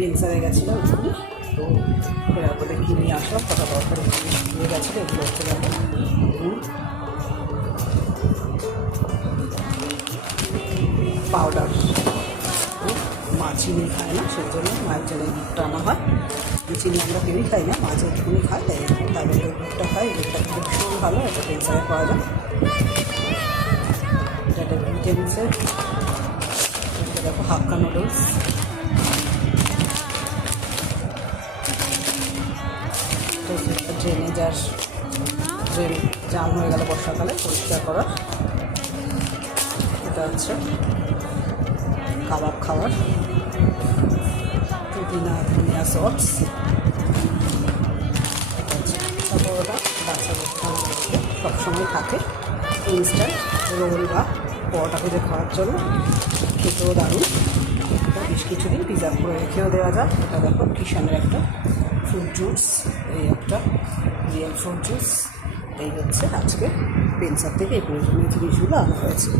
পেন্সারে গেছিলাম স্কুলে, তো ফেরার পরে কিনে আসলাম কটা দরকারি জিনিস দিয়ে গেছিলো। এগুলো হচ্ছে গেল দুধ, পাউডার। মা চিনি খায় না, সেই জন্য মায়ের জন্য দুধটা আনা হয়। চিনি আমরা কেউই খাই না, মাছ একটুকুনি খাই, তাই তাদের দুধটা খাই। দুধটা কিন্তু ভীষণ ভালো, এটা পেন্সারে পাওয়া যায়। এটা একটা ভিটামিনসের, এটা দেখো হাক্কা নুডলস, ড্রেনেজার, ড্রেন জাম হয়ে গেল বর্ষাকালে পরিষ্কার করার। এটা হচ্ছে কাবাব খাওয়ার, পুদিনা ধনিয়া সস। এটা হচ্ছে পরোটা, বাচ্চাদের সবসময় থাকে ইনস্ট্যান্ট রোল বা পরোটা ভেজে খাওয়ার জন্য, খেতেও দারুণ। এটা বেশ কিছুদিন প্রিজার্ভ করে রেখেও দেওয়া যায়। এটা দেখো কিষানের একটা ফ্রুট জুস, এই একটা রিয়েল ফ্রুট জুস। এই হচ্ছে আজকে পেন্সার থেকে এই প্রয়োজনীয় জিনিসগুলো আনা হয়েছে।